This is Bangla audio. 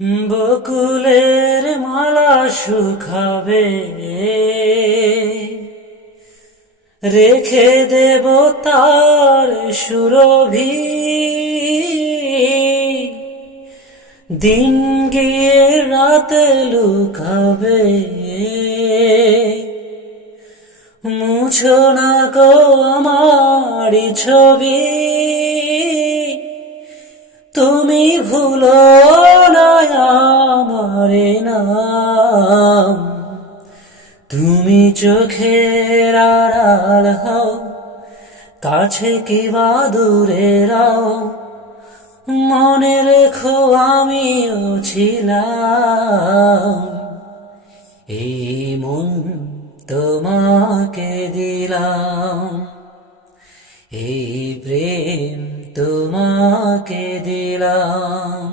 বকুলের মালা শুকাবে, রেখে দেব তার সুরভি। দিন গিয়ে রাতে লুকাবে, মুছো না গো আমারি ছবি। তুমি ভুলো না আমারে নাম, তুমি চোখের আড়াল হও, কাছে কিবা দূরে রাও। মনে রেখো আমিও ছিলাম, এই মন তোমাকে দিলাম, এই প্রেম তোমাকে দিলাম।